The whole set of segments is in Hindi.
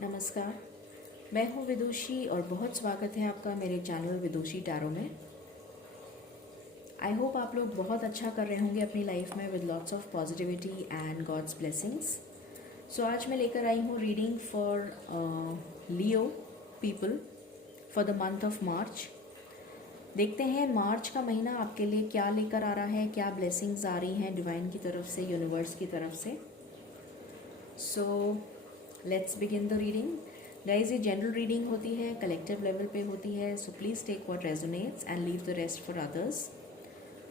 नमस्कार, मैं हूँ विदुषी और बहुत स्वागत है आपका मेरे चैनल विदुषी टैरो में। आई होप आप लोग बहुत अच्छा कर रहे होंगे अपनी लाइफ में with lots of positivity and God's blessings. So आज मैं लेकर आई हूँ reading for Leo people for the month of March. देखते हैं मार्च का महीना आपके लिए क्या लेकर आ रहा है, क्या ब्लेसिंग्स आ रही हैं डिवाइन की तरफ से, यूनिवर्स की तरफ से। So let's begin the reading. Guys, ये जनरल रीडिंग होती है, कलेक्टिव लेवल पे होती है, so please take what resonates and leave the rest for others.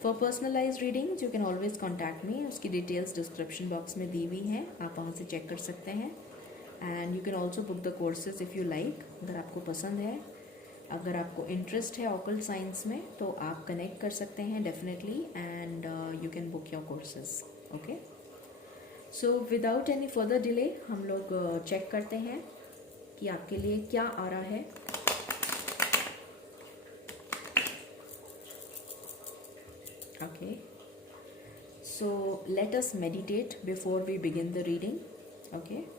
For personalize reading you can always contact me, उसकी डिटेल्स डिस्क्रिप्शन बॉक्स में दी हुई हैं, आप वहाँ से चेक कर सकते हैं। And you can also book the courses if you like, अगर आपको पसंद है, अगर आपको इंटरेस्ट है ऑकल्ट साइंस में तो आप कनेक्ट कर सकते हैं definitely, and you can book your courses. Okay, so without any further delay हम लोग चेक करते हैं कि आपके लिए क्या आ रहा है। Okay, so let us meditate before we begin the reading. Okay,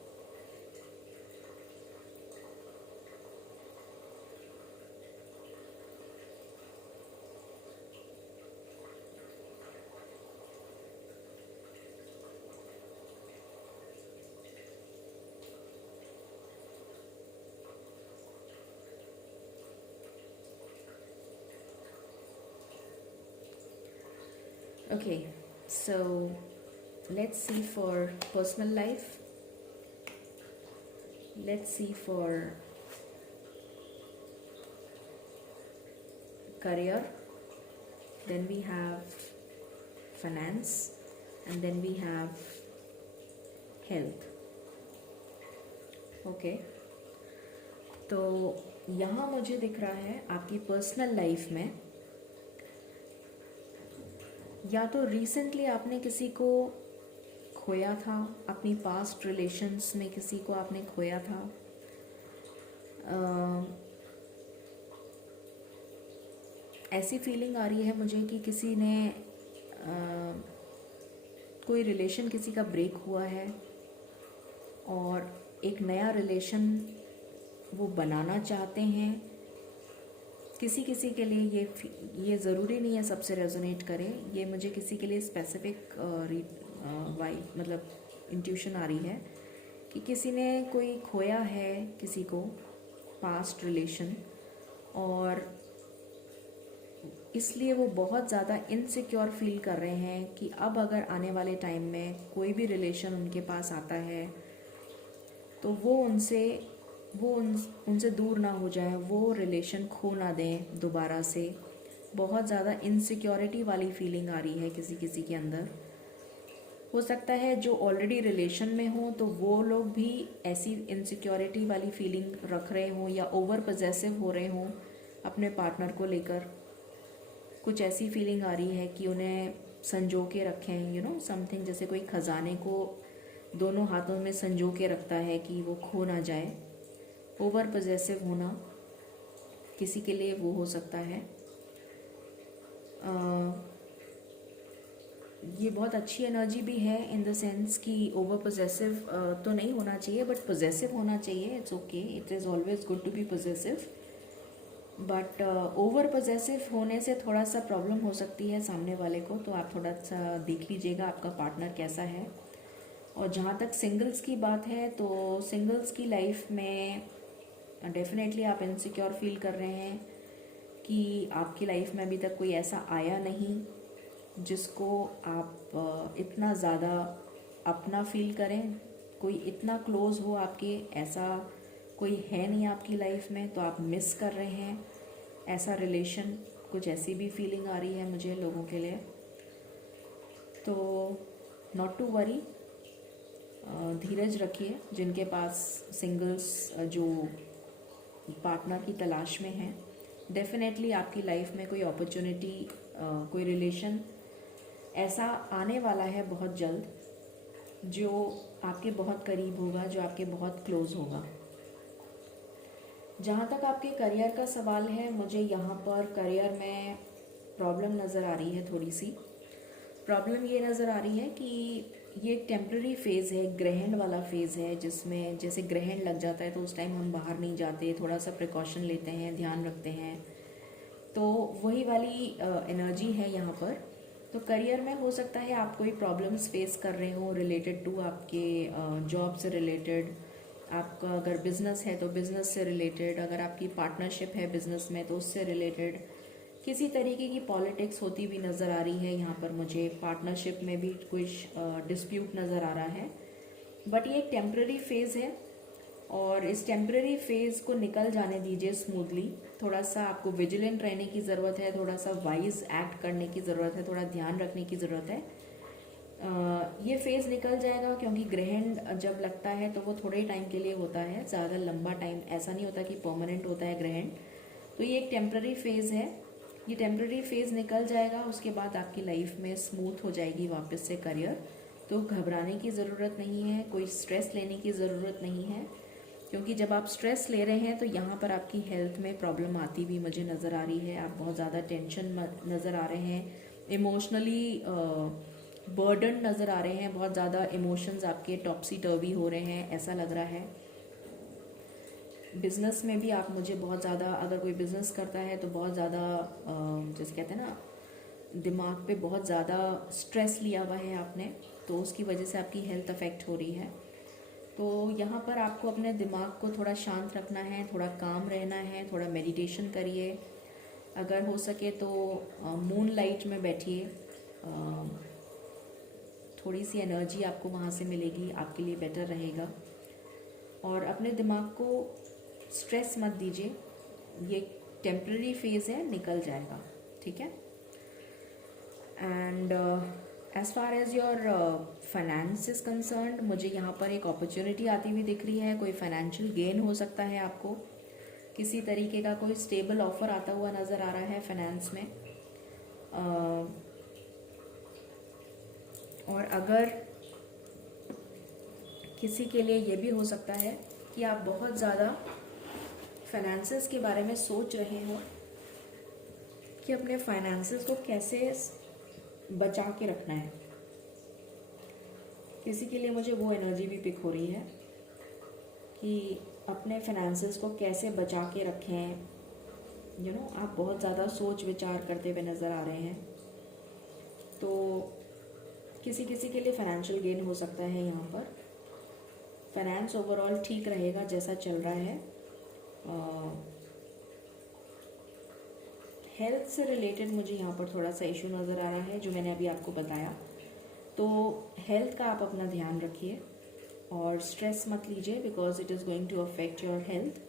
okay, so let's see for personal life, let's see for career, then we have finance, and then we have health. Okay, तो यहाँ मुझे दिख रहा है आपकी पर्सनल लाइफ में या तो रिसेंटली आपने किसी को खोया था, अपनी पास्ट रिलेशंस में किसी को आपने खोया था, ऐसी फीलिंग आ रही है मुझे कि किसी ने कोई रिलेशन किसी का ब्रेक हुआ है और एक नया रिलेशन वो बनाना चाहते हैं। किसी किसी के लिए ये ज़रूरी नहीं है सबसे रेजोनेट करे, ये मुझे किसी के लिए स्पेसिफिक वाइब मतलब इंट्यूशन आ रही है कि किसी ने कोई खोया है किसी को, पास्ट रिलेशन, और इसलिए वो बहुत ज़्यादा इनसिक्योर फील कर रहे हैं कि अब अगर आने वाले टाइम में कोई भी रिलेशन उनके पास आता है तो वो उनसे दूर ना हो जाए, वो रिलेशन खो ना दें दोबारा से। बहुत ज़्यादा इनसिक्योरिटी वाली फीलिंग आ रही है किसी किसी के अंदर। हो सकता है जो ऑलरेडी रिलेशन में हो तो वो लोग भी ऐसी इनसिक्योरिटी वाली फीलिंग रख रहे हों या ओवर पजेसिव हो रहे हों अपने पार्टनर को लेकर। कुछ ऐसी फीलिंग आ रही है कि उन्हें संजो के रखें, यू नो समथिंग, जैसे कोई ख़जाने को दोनों हाथों में संजो के रखता है कि वो खो ना जाए। ओवर पजेसिव होना किसी के लिए वो हो सकता है। ये बहुत अच्छी एनर्जी भी है इन द सेंस कि ओवर पजेसिव तो नहीं होना चाहिए बट पजेसिव होना चाहिए। It's okay, it is always good to be possessive, but over possessive होने से थोड़ा सा प्रॉब्लम हो सकती है सामने वाले को। तो आप थोड़ा सा देख लीजिएगा आपका पार्टनर कैसा है। और जहाँ तक सिंगल्स की बात है तो सिंगल्स की लाइफ में डेफिनेटली आप इनसिक्योर फील कर रहे हैं कि आपकी लाइफ में अभी तक कोई ऐसा आया नहीं जिसको आप इतना ज़्यादा अपना फील करें, कोई इतना क्लोज हो आपके, ऐसा कोई है नहीं आपकी लाइफ में, तो आप मिस कर रहे हैं ऐसा रिलेशन। कुछ ऐसी भी फीलिंग आ रही है मुझे लोगों के लिए। तो नॉट टू वरी, धीरज रखिए। जिनके पास सिंगल्स जो पार्टनर की तलाश में हैं, डेफिनेटली आपकी लाइफ में कोई अपॉर्चुनिटी, कोई रिलेशन ऐसा आने वाला है बहुत जल्द जो आपके बहुत करीब होगा, जो आपके बहुत क्लोज होगा। जहाँ तक आपके करियर का सवाल है, मुझे यहाँ पर करियर में प्रॉब्लम नज़र आ रही है। थोड़ी सी प्रॉब्लम ये नज़र आ रही है कि ये एक टेम्प्ररी फेज़ है, ग्रहण वाला फेज़ है, जिसमें जैसे ग्रहण लग जाता है तो उस टाइम हम बाहर नहीं जाते, थोड़ा सा प्रिकॉशन लेते हैं, ध्यान रखते हैं। तो वही वाली एनर्जी है यहाँ पर। तो करियर में हो सकता है आप कोई प्रॉब्लम्स फेस कर रहे हो रिलेटेड टू आपके जॉब से रिलेटेड। आपका अगर बिजनेस है तो बिजनेस से रिलेटेड, अगर आपकी पार्टनरशिप है बिजनेस में तो उससे रिलेटेड किसी तरीके की पॉलिटिक्स होती हुई नज़र आ रही है यहाँ पर मुझे। पार्टनरशिप में भी कुछ डिस्प्यूट नज़र आ रहा है, बट ये एक टेम्प्ररी फेज़ है और इस टेम्प्ररी फेज़ को निकल जाने दीजिए स्मूथली। थोड़ा सा आपको विजिलेंट रहने की ज़रूरत है, थोड़ा सा वाइज एक्ट करने की ज़रूरत है, थोड़ा ध्यान रखने की ज़रूरत है। ये फेज़ निकल जाएगा, क्योंकि ग्रहण जब लगता है तो वो थोड़े टाइम के लिए होता है, ज़्यादा लंबा टाइम ऐसा नहीं होता कि परमानेंट होता है ग्रहण। तो ये एक टेम्प्ररी फेज़ है, ये टेम्प्ररी फेज़ निकल जाएगा, उसके बाद आपकी लाइफ में स्मूथ हो जाएगी वापस से करियर। तो घबराने की ज़रूरत नहीं है, कोई स्ट्रेस लेने की ज़रूरत नहीं है, क्योंकि जब आप स्ट्रेस ले रहे हैं तो यहाँ पर आपकी हेल्थ में प्रॉब्लम आती भी मुझे नज़र आ रही है। आप बहुत ज़्यादा टेंशन नज़र आ रहे हैं, इमोशनली बर्डन नज़र आ रहे हैं, बहुत ज़्यादा इमोशंस आपके टॉपसी टर्वी हो रहे हैं, ऐसा लग रहा है। बिज़नेस में भी आप मुझे बहुत ज़्यादा, अगर कोई बिज़नेस करता है तो बहुत ज़्यादा जैसे कहते हैं ना, दिमाग पे बहुत ज़्यादा स्ट्रेस लिया हुआ है आपने, तो उसकी वजह से आपकी हेल्थ अफेक्ट हो रही है। तो यहाँ पर आपको अपने दिमाग को थोड़ा शांत रखना है, थोड़ा काम रहना है, थोड़ा मेडिटेशन करिए, अगर हो सके तो मून लाइट में बैठिए, थोड़ी सी एनर्जी आपको वहाँ से मिलेगी, आपके लिए बेटर रहेगा। और अपने दिमाग को स्ट्रेस मत दीजिए, ये टेम्प्ररी फेज़ है, निकल जाएगा, ठीक है। And as far as your finance is concerned, मुझे यहाँ पर एक अपॉर्चुनिटी आती हुई दिख रही है, कोई फाइनेंशियल गेन हो सकता है आपको, किसी तरीके का कोई स्टेबल ऑफर आता हुआ नज़र आ रहा है फाइनेंस में। और अगर किसी के लिए ये भी हो सकता है कि आप बहुत ज़्यादा फाइनेंसेस के बारे में सोच रहे हो कि अपने फाइनेंसेस को कैसे बचा के रखना है, किसी के लिए मुझे वो एनर्जी भी पिक हो रही है कि अपने फाइनेंसेस को कैसे बचा के रखें। आप बहुत ज़्यादा सोच विचार करते हुए नज़र आ रहे हैं। तो किसी किसी के लिए फाइनेंशियल गेन हो सकता है यहाँ पर। फाइनेंस ओवरऑल ठीक रहेगा जैसा चल रहा है। हेल्थ से रिलेटेड मुझे यहाँ पर थोड़ा सा इशू नज़र आ रहा है, जो मैंने अभी आपको बताया। तो हेल्थ का आप अपना ध्यान रखिए और स्ट्रेस मत लीजिए, because it is going to affect your health.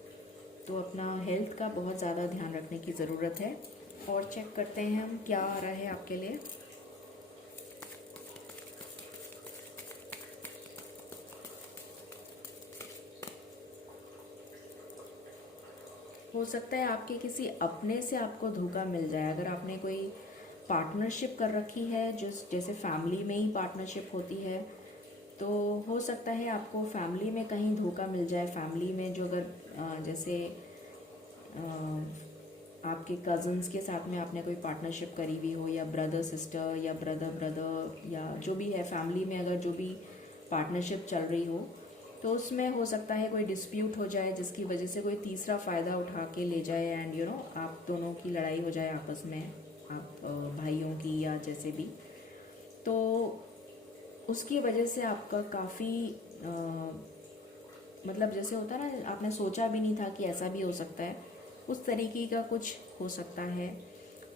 तो अपना हेल्थ का बहुत ज़्यादा ध्यान रखने की ज़रूरत है। और चेक करते हैं हम क्या आ रहा है आपके लिए। हो सकता है आपके किसी अपने से आपको धोखा मिल जाए। अगर आपने कोई पार्टनरशिप कर रखी है, जैसे फैमिली में ही पार्टनरशिप होती है, तो हो सकता है आपको फैमिली में कहीं धोखा मिल जाए। फैमिली में जो अगर जैसे आपके कज़न्स के साथ में आपने कोई पार्टनरशिप करी हुई हो, या ब्रदर सिस्टर, या ब्रदर ब्रदर, या जो भी है फैमिली में अगर जो भी पार्टनरशिप चल रही हो, तो उसमें हो सकता है कोई डिस्प्यूट हो जाए, जिसकी वजह से कोई तीसरा फ़ायदा उठा के ले जाए एंड आप दोनों की लड़ाई हो जाए आपस में, आप भाइयों की या जैसे भी। तो उसकी वजह से आपका काफ़ी मतलब जैसे होता है ना, आपने सोचा भी नहीं था कि ऐसा भी हो सकता है, उस तरीके का कुछ हो सकता है।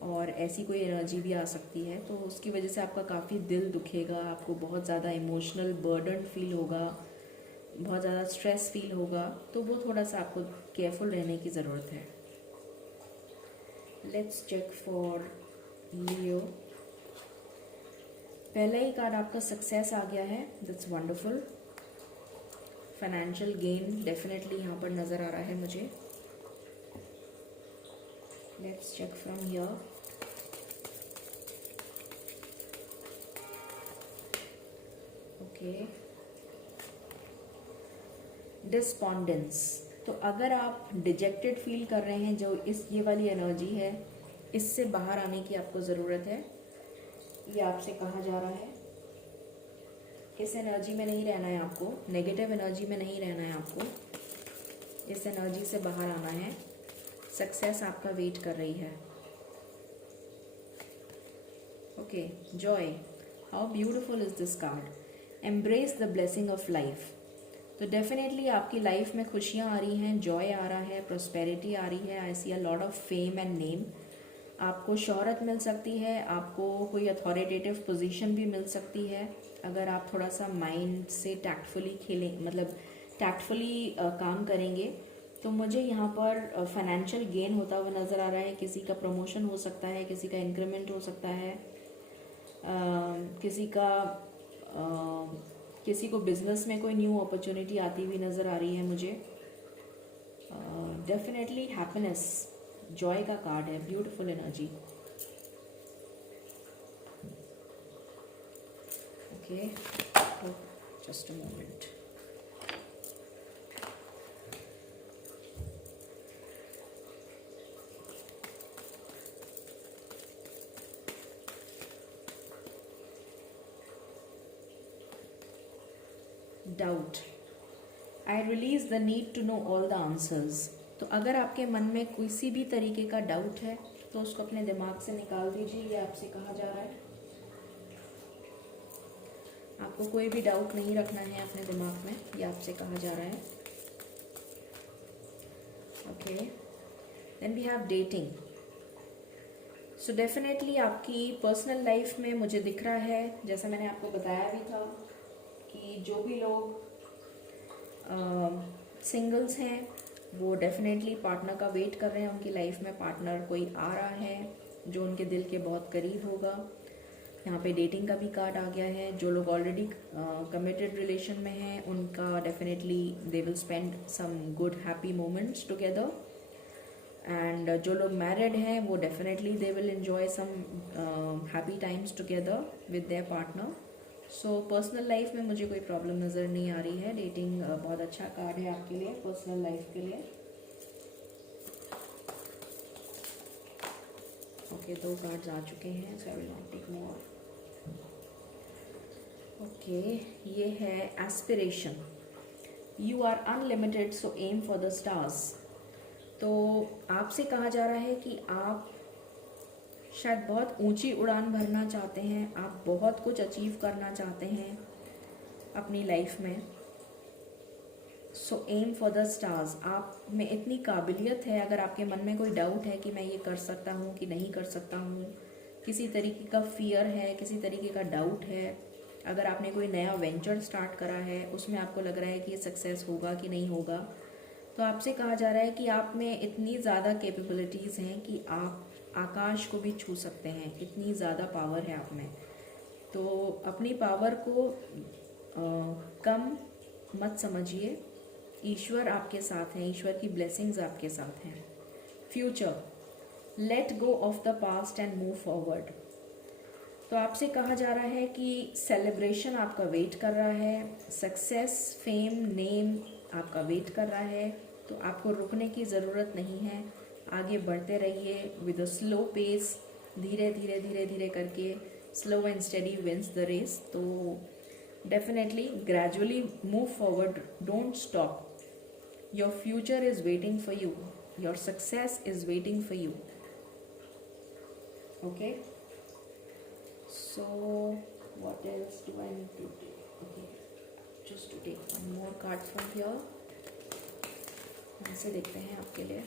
और ऐसी कोई एनर्जी भी आ सकती है, तो उसकी वजह से आपका काफ़ी दिल दुखेगा, आपको बहुत ज़्यादा इमोशनल बर्डन फील होगा, बहुत ज़्यादा स्ट्रेस फील होगा। तो वो थोड़ा सा आपको केयरफुल रहने की ज़रूरत है। Let's check for Leo. पहला ही कार्ड आपका सक्सेस आ गया है, that's wonderful. Financial gain definitely यहाँ पर नज़र आ रहा है मुझे। Let's check from here. Okay, despondence. तो अगर आप डिजेक्टेड फील कर रहे हैं, जो ये वाली एनर्जी है, इससे बाहर आने की आपको ज़रूरत है, ये आपसे कहा जा रहा है। इस एनर्जी में नहीं रहना है आपको, नेगेटिव एनर्जी में नहीं रहना है आपको, इस एनर्जी से बाहर आना है। सक्सेस आपका वेट कर रही है। Okay, Joy, how beautiful is this card. Embrace the blessing of life. तो डेफिनेटली आपकी लाइफ में खुशियाँ आ रही हैं, जॉय आ रहा है, प्रॉस्पेरिटी आ रही है। I see a lot of fame and name. आपको शोहरत मिल सकती है, आपको कोई अथॉरिटेटिव पोजीशन भी मिल सकती है अगर आप थोड़ा सा माइंड से टैक्टफुली खेलें, मतलब टैक्टफुली काम करेंगे। तो मुझे यहाँ पर फाइनेंशियल गेन होता हुआ नज़र आ रहा है। किसी का प्रमोशन हो सकता है, किसी का इंक्रीमेंट हो सकता है, किसी को बिजनेस में कोई न्यू अपॉर्चुनिटी आती हुई नज़र आ रही है मुझे। डेफिनेटली हैप्पीनेस, जॉय का कार्ड है, beautiful energy. Okay, just a moment. Doubt, I release the need to know all the answers. तो अगर आपके मन में किसी भी तरीके का डाउट है तो उसको अपने दिमाग से निकाल दीजिए, ये आपसे कहा जा रहा है। आपको कोई भी डाउट नहीं रखना है अपने दिमाग में, ये आपसे कहा जा रहा है। Okay, then we have dating. So definitely आपकी पर्सनल लाइफ में मुझे दिख रहा है, जैसा मैंने आपको बताया भी था, कि जो भी लोग सिंगल्स हैं वो डेफिनेटली पार्टनर का वेट कर रहे हैं। उनकी लाइफ में पार्टनर कोई आ रहा है जो उनके दिल के बहुत करीब होगा। यहाँ पे डेटिंग का भी कार्ड आ गया है। जो लोग ऑलरेडी कमिटेड रिलेशन में हैं उनका definitely they will spend some good happy moments together. And जो लोग मैरिड हैं वो definitely they will enjoy some happy times together with their partner. So personal life में मुझे कोई प्रॉब्लम नज़र नहीं आ रही है। डेटिंग बहुत अच्छा कार्ड है आपके लिए पर्सनल लाइफ के लिए। ओके, 2 कार्ड्स आ चुके हैं, so I will not take more. Okay, ये है aspiration. You are unlimited so aim for the stars. तो आपसे कहा जा रहा है कि आप शायद बहुत ऊंची उड़ान भरना चाहते हैं, आप बहुत कुछ अचीव करना चाहते हैं अपनी लाइफ में। सो एम फॉर द स्टार्स। आप में इतनी काबिलियत है, अगर आपके मन में कोई डाउट है कि मैं ये कर सकता हूँ कि नहीं कर सकता हूँ, किसी तरीके का फियर है, किसी तरीके का डाउट है, अगर आपने कोई नया वेंचर स्टार्ट करा है उसमें आपको लग रहा है कि ये सक्सेस होगा कि नहीं होगा, तो आपसे कहा जा रहा है कि आप में इतनी ज़्यादा कैपेबिलिटीज़ हैं कि आप आकाश को भी छू सकते हैं। इतनी ज़्यादा पावर है आप में। तो अपनी पावर को कम मत समझिए। ईश्वर आपके साथ हैं, ईश्वर की ब्लेसिंग्स आपके साथ हैं। Future, let go of the past and move forward. तो आपसे कहा जा रहा है कि सेलिब्रेशन आपका वेट कर रहा है, सक्सेस, फेम, नेम आपका वेट कर रहा है। तो आपको रुकने की ज़रूरत नहीं है, आगे बढ़ते रहिए विद अ स्लो पेस। धीरे धीरे धीरे धीरे करके, slow and steady wins the race. तो definitely gradually move forward, don't stop. Your future is waiting for you, your success is waiting for you. Okay, so what else do I need to do? Okay, just to take one more card from here. ऐसे देखते हैं आपके लिए।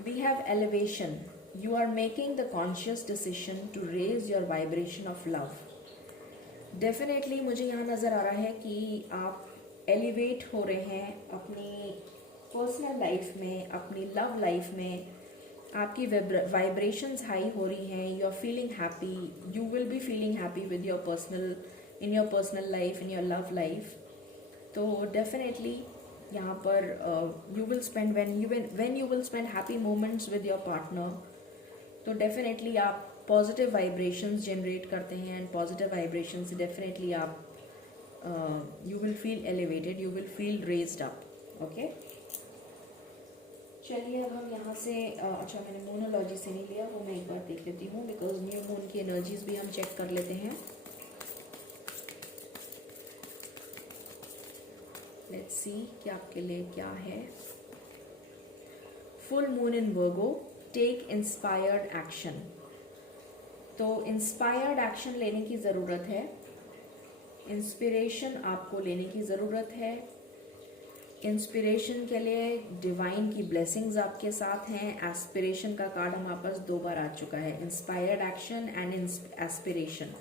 We have elevation. You are making the conscious decision to raise your vibration of love. Definitely मुझे यहाँ नज़र आ रहा है कि आप एलिवेट हो रहे हैं अपनी पर्सनल लाइफ में, अपनी लव लाइफ में। आपकी वाइब्रेशंस हाई हो रही हैं, you are feeling happy, you will be feeling happy with your personal, in your personal life, in your love life. तो डेफिनेटली यहाँ पर you will spend when you will spend happy moments with your partner, तो डेफिनेटली आप पॉजिटिव वाइब्रेशंस जनरेट करते हैं। एंड पॉजिटिव वाइब्रेशंस डेफिनेटली आप you will feel elevated, you will feel raised up. Okay, चलिए अब हम यहाँ से अच्छा मैंने मोनोलॉजी से नहीं लिया, वो मैं एक बार देख लेती हूँ, बिकॉज न्यू मून की एनर्जीज भी हम चेक कर लेते हैं। लेट्स सी कि आपके लिए क्या है। Full moon in Virgo, take inspired action. तो इंस्पायर्ड एक्शन लेने की ज़रूरत है, इंस्पिरेशन आपको लेने की ज़रूरत है। इंस्पिरेशन के लिए डिवाइन की ब्लेसिंग्स आपके साथ हैं। एस्पिरेशन का कार्ड हमारे पास 2 बार आ चुका है, inspired action and aspiration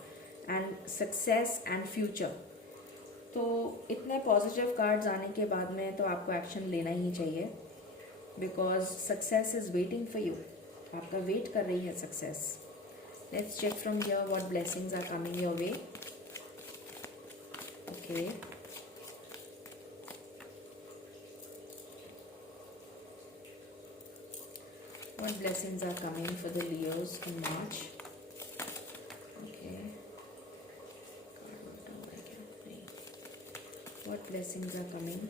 and success and future. तो इतने पॉजिटिव कार्ड्स आने के बाद में तो आपको एक्शन लेना ही चाहिए, because success is waiting for you. आपका वेट कर रही है success. Let's check from here what blessings are coming your way. Okay, what blessings are coming for the Leos in March? Okay. What blessings are coming?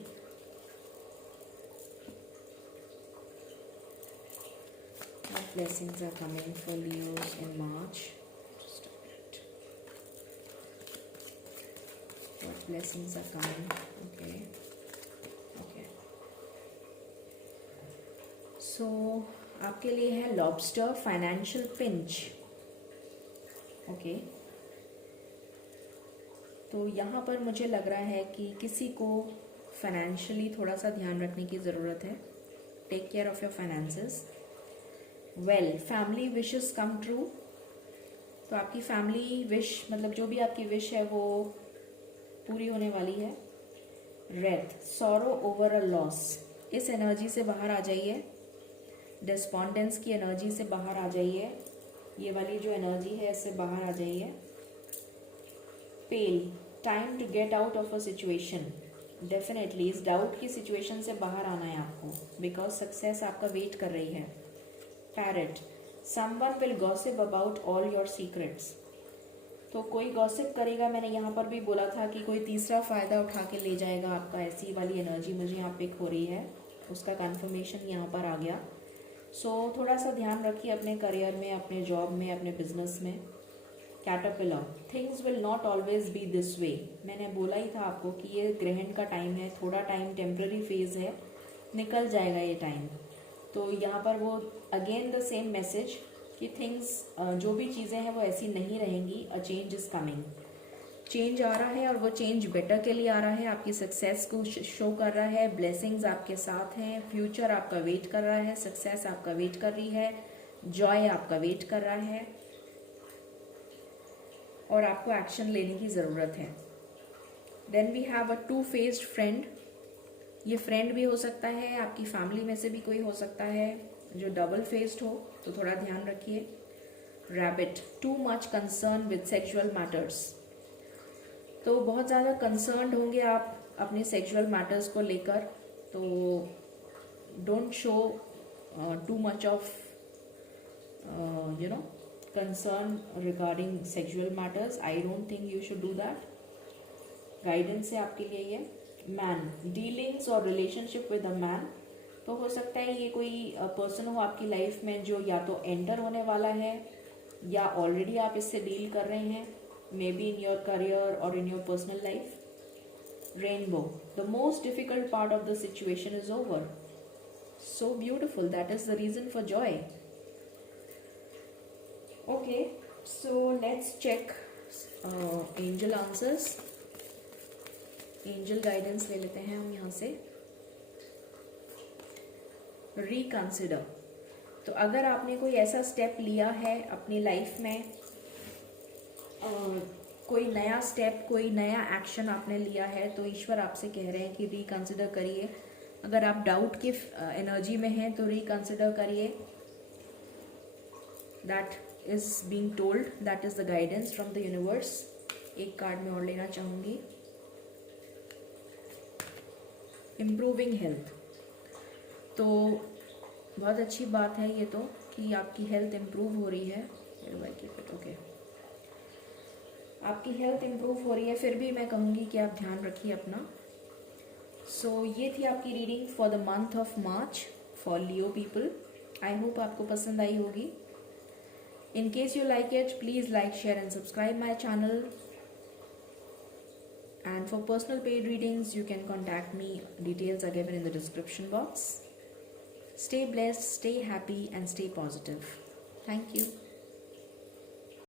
What blessings are coming for Leos in March? Just a minute. What blessings are coming? Okay. Okay. So आपके लिए है लॉबस्टर, फाइनेंशियल पिंच। ओके, तो यहाँ पर मुझे लग रहा है कि किसी को फाइनेंशियली थोड़ा सा ध्यान रखने की ज़रूरत है। Take care of your finances. Well, family wishes come true. तो आपकी फैमिली विश, मतलब जो भी आपकी विश है वो पूरी होने वाली है। Wraith, sorrow over a loss. इस एनर्जी से बाहर आ जाइए, डिस्पॉन्डेंस की एनर्जी से बाहर आ जाइए। ये वाली जो एनर्जी है इससे बाहर आ जाइए। Pale, time to get out of a situation. Definitely इस डाउट की सिचुएशन से बाहर आना है आपको, बिकॉज सक्सेस आपका वेट कर रही है। Parrot, someone will gossip about all your secrets. तो कोई गॉसिप करेगा, मैंने यहाँ पर भी बोला था कि कोई तीसरा फ़ायदा उठा के ले जाएगा आपका। ऐसी वाली एनर्जी मुझे यहाँ पिक हो रही है, उसका कन्फर्मेशन यहाँ पर आ गया। सो थोड़ा सा ध्यान रखिए अपने करियर में, अपने जॉब में, अपने बिजनेस में। Caterpillar, things will not always be this way. मैंने बोला ही था आपको कि ये ग्रहण का टाइम है, थोड़ा टाइम टेम्पररी फेज है, निकल जाएगा ये टाइम। तो यहाँ पर वो अगेन द सेम मैसेज कि थिंग्स, जो भी चीज़ें हैं वो ऐसी नहीं रहेंगी। A change is coming. Change आ रहा है और वो चेंज बेटर के लिए आ रहा है, आपकी सक्सेस को शो कर रहा है। ब्लेसिंग्स आपके साथ हैं, फ्यूचर आपका वेट कर रहा है, सक्सेस आपका वेट कर रही है, जॉय आपका वेट कर रहा है, और आपको एक्शन लेने की ज़रूरत है। Then we have a 2-faced friend. ये फ्रेंड भी हो सकता है, आपकी फैमिली में से भी कोई हो सकता है जो डबल फेस्ड हो, तो थोड़ा ध्यान रखिए। Rabbit, too much concern with sexual matters. तो बहुत ज़्यादा कंसर्न्ड होंगे आप अपने सेक्सुअल मैटर्स को लेकर, तो don't show too much of concern regarding sexual matters. I don't think you should do that. Guidance है आपके लिए ये। मैन, डीलिंग्स और रिलेशनशिप विद अ मैन। तो हो सकता है ये कोई पर्सन हो आपकी लाइफ में जो या तो एंटर होने वाला है या ऑलरेडी आप इससे डील कर रहे हैं, maybe in your career or in your personal life. Rainbow, the most difficult part of the situation is over. So beautiful, that is the reason for joy. Okay, so let's check angel answers. Angel guidance ले लेते हैं हम यहाँ से। Reconsider, तो अगर आपने कोई ऐसा स्टेप लिया है अपनी लाइफ में, कोई नया स्टेप, कोई नया एक्शन आपने लिया है, तो ईश्वर आपसे कह रहे हैं कि रिकंसिडर करिए। अगर आप डाउट की एनर्जी में हैं तो रिकंसिडर करिए। That is being told, that is the guidance from the universe. एक कार्ड में और लेना चाहूँगी। इम्प्रूविंग हेल्थ, तो बहुत अच्छी बात है ये तो कि आपकी हेल्थ इम्प्रूव हो रही है। ओके, आपकी हेल्थ इम्प्रूव हो रही है, फिर भी मैं कहूँगी कि आप ध्यान रखिए अपना। सो ये थी आपकी reading for the month of March for Leo people. I hope आपको पसंद आई होगी. In case you like it, please like, share and subscribe my channel. And for personal paid readings, you can contact me. Details are given in the description box. Stay blessed, stay happy and stay positive. Thank you.